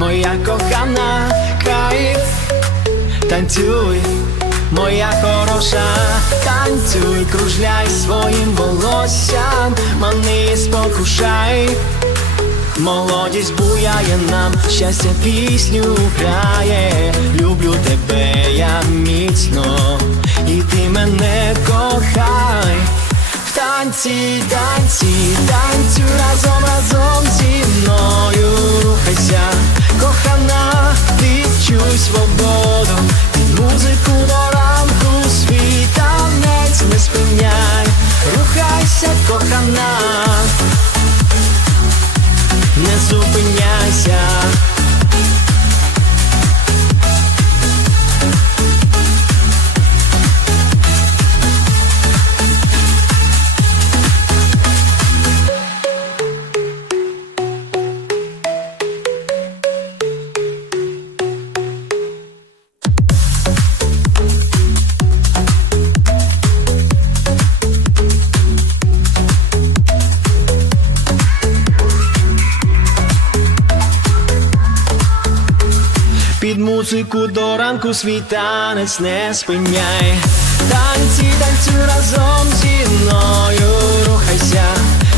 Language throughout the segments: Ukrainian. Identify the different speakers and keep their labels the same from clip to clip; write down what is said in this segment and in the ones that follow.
Speaker 1: моя кохана, кайф, танцюй, моя хороша, танцюй, кружляй своїм волоссям, мани спокушай, молодість буяє нам, щастя пісню грає, люблю тебе, я міцно, і ти мене кохай, в танці, танці, танці. Зупиняйся. Під музику до ранку свій танець не спиняй. Танці, танцюй разом зі мною рухайся,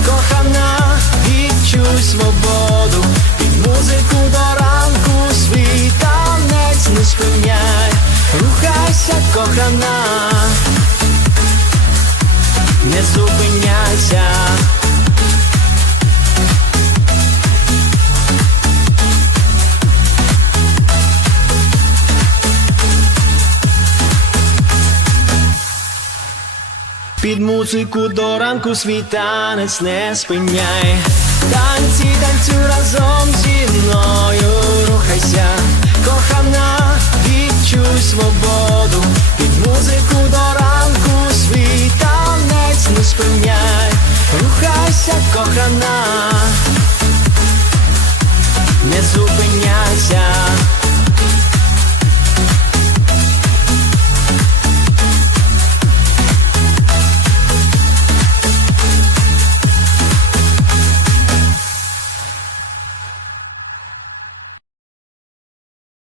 Speaker 1: кохана, відчуй свободу. Під музику до ранку свій танець не спиняй. Рухайся, кохана, Під музику до ранку світанець не спиняй. Танці, танцюй разом зі мною рухайся,